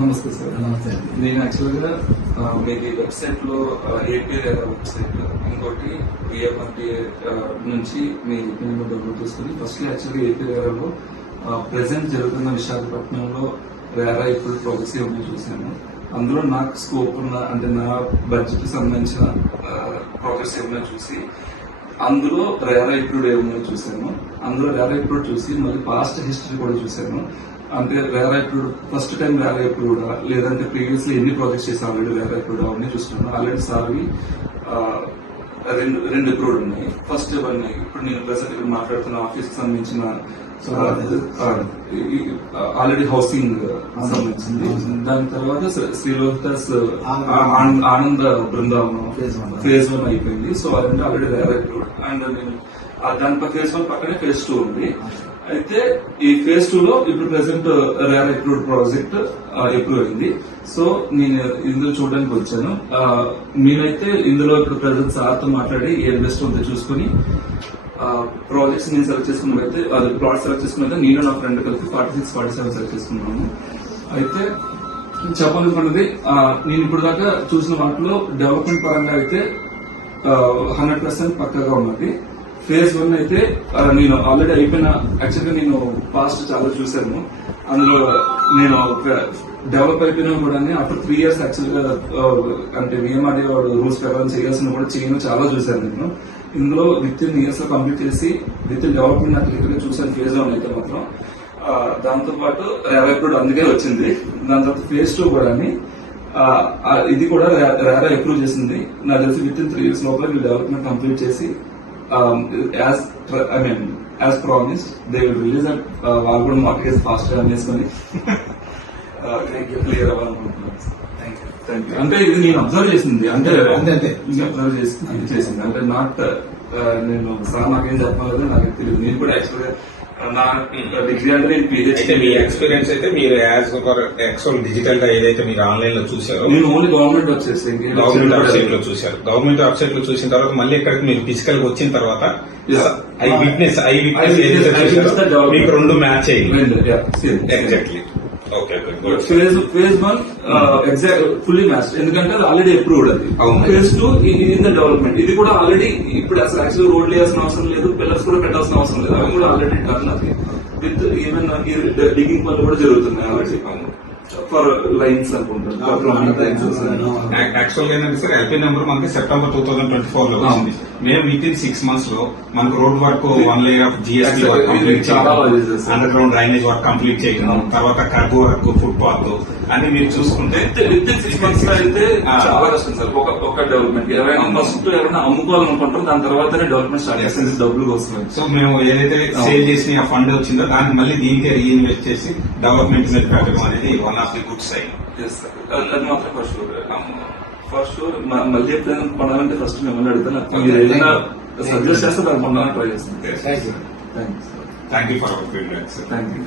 నమస్తే సార్. నమస్తే. నేను యాక్చువల్గా మీకు వెబ్సైట్ లో ఏపీ వెబ్సైట్ ఇంకోటి పిఎఫ్ఆర్టీ నుంచి మీ డౌన్లోడ్ చేసుకుని ఫస్ట్ యాక్చువల్గా ఏపీ లో ప్రెసెంట్ జరుగుతున్న విశాఖపట్నంలో రేరా ఇప్పుడు ప్రాజెక్ట్స్ ఏమైనా చూశాను. అందులో నాకు స్కోప్ ఉన్న అంటే నా బడ్జెట్ సంబంధించిన ప్రాజెక్ట్స్ ఏమైనా చూసి అందులో రేరా ఇప్పుడు ఏమైనా చూశాను. అందులో రేరా ఇప్పుడు చూసి మళ్ళీ పాస్ట్ హిస్టరీ కూడా చూశాను. అంటే రేరా ఇప్పుడు ఫస్ట్ టైం రేరా ఇప్పుడు కూడా లేదంటే ప్రీవియస్లీ ఎన్ని ప్రాజెక్ట్స్ చేసి ఆల్రెడీ రేరా ఇప్పుడు అవన్నీ చూస్తున్నాను. ఆల్రెడీ సార్వి రెండు అప్రూవ్డ్ ఉన్నాయి. ఫస్ట్ ఇవన్నీ ఇప్పుడు నేను ప్రెసెంట్ ఇక్కడ మాట్లాడుతున్న ఆఫీస్ కి సంబంధించిన ఆల్రెడీ హౌసింగ్ సంబంధించింది. దాని తర్వాత శ్రీలోహితాస్ ఆనంద బృందావనం ఫేజ్ 1 అయిపోయింది. సో అదంటే ఆల్రెడీ రేరా అప్రూవ్డ్. అండ్ నేను దాని ఫేజ్ 1 పక్కనే ఫేజ్ 2 ఉంది. అయితే ఈ ఫేజ్ 2 లో ఇప్పుడు present RERA approved project approve అయింది. సో నేను ఇందులో చూడడానికి వచ్చాను. నేనైతే ఇందులో ఇప్పుడు ప్రెసెంట్ సార్తో మాట్లాడి ఏ బెస్ట్ ఉందో చూసుకుని ప్రాజెక్ట్స్ నేను సెలెక్ట్ చేసుకున్నట్లయితే అది ప్లాట్ సెలెక్ట్ చేసుకున్నట్లయితే నేను నా ఫ్రెండ్ కలిపి 46-47 సెలెక్ట్ చేసుకున్నాను. అయితే చెప్పాలనుకున్నది నేను ఇప్పుడు దాకా చూసిన వాటిలో డెవలప్మెంట్ పరంగా అయితే 100% పక్కగా ఉన్నది. ఫేజ్ 1 అయితే నేను ఆల్రెడీ అయిపోయిన యాక్చువల్గా నేను పాస్ట్ చాలా చూశాను. అందులో నేను డెవలప్ అయిపోయినా కూడా అప్పుడు 3 years యాక్చువల్గా అంటే VMRD రూల్స్ ప్రకారం చేయాల్సిన కూడా చేయను చాలా చూశాను నేను. ఇందులో విత్-ఇన్ ఇయర్స్ లో కంప్లీట్ చేసి విత్-ఇన్ డెవలప్మెంట్ నాకు క్లియర్ గా చూసాను ఫేజ్ 1 అయితే మాత్రం. దాంతో పాటు రేరా అప్రూవ్డ్ అందుకే వచ్చింది. దాని తర్వాత ఫేజ్ 2 కూడా ఇది కూడా రేరా అప్రూవ్ చేసింది. నాకు తెలిసి విత్-ఇన్ 3 years లోపల వీళ్ళు డెవలప్మెంట్ కంప్లీట్ చేసి as promise they will release at వాళ్ళు కూడా మార్కెట్ ఫాస్ట్ గా చేసుకుని క్లియర్ అవ్వాలనుకుంటున్నాను. అంటే ఇది నేను అబ్జర్వ్ చేసింది అంటే అబ్జర్వ్ చేసింది అంటే నాట్ నేను సార్ నాకేం చెప్పాలి నాకు తెలియదు. నేను కూడా యాక్చువల్గా నా డిగ్రీ అంటే నేను PhD. మీ ఎక్స్పీరియన్స్ అయితే మీరు యాక్చువల్ డిజిటల్ గా ఏదైతే మీరు ఆన్లైన్ లో చూసారో నేను ఓన్లీ గవర్నమెంట్ వచ్చేసి గవర్నమెంట్ వెబ్సైట్ లో చూసారు. గవర్నమెంట్ వెబ్సైట్ లో చూసిన తర్వాత మళ్ళీ ఇక్కడికి మీరు ఫిజికల్ గా వచ్చిన తర్వాత ఐ విట్నెస్ మీకు రెండు మ్యాచ్ అయ్యింది exactly. Phase 1 exact fully match ఎందుకంటే అది ఆల్రెడీ అప్రూవ్డ్. అది ఫేజ్ 2 ఇన్ ద డెవలప్మెంట్. ఇది కూడా ఆల్రెడీ ఇప్పుడు అసలు యాక్చువల్ రోడ్ వేయాల్సిన అవసరం లేదు, పిల్లర్స్ కూడా పెట్టాల్సిన అవసరం లేదు. అవి కూడా ఆల్రెడీ టర్న్ అది విత్ ఈవెన్ డిగింగ్ పనులు కూడా జరుగుతున్నాయి ఆల్రెడీ ఫర్ లైన్స్ అనుకుంటాను. యాక్చువల్ గా ఏంటంటే సార్ ఎల్పీ నెంబర్ మనకి September 2024 లో వచ్చింది. మేము విత్-ఇన్ 6 months లో మనకు road work 1 layer of GST work complete చేయడం, underground drainage work complete చేయడం, తర్వాత కర్బ్ వర్క్, ఫుట్ పాత్ అన్ని మీరు చూసుకుంటే విత్-ఇన్ 6 months లో అయితే చాలా కష్టం సార్. ఒక డెవలప్మెంట్ ఎవరైనా ఫస్ట్ ఎవరైనా అమ్ముకోవాలనుకుంటారు, దాని తర్వాతనే డెవలప్మెంట్ స్టార్ట్ చేస్తే డబ్బులు వస్తున్నాయి. సో మేము ఏదైతే సేల్ చేసిన ఆ ఫండ్ వచ్చిందో దాన్ని మళ్ళీ దీనికే రీఇన్వెస్ట్ చేసి డెవలప్మెంట్ మీద పెట్టడం అనేది one of the good sign. అది మాత్రం ఫస్ట్ మళ్ళీ ఎప్పుడైనా కొనాలంటే ఫస్ట్ మిమ్మల్ని అడుగుతాను. మీరు ఏదైనా సజెస్ట్ చేస్తే దాన్ని కొనాలని ట్రై చేస్తాను. Thank you for hour feedback sir. Thank you.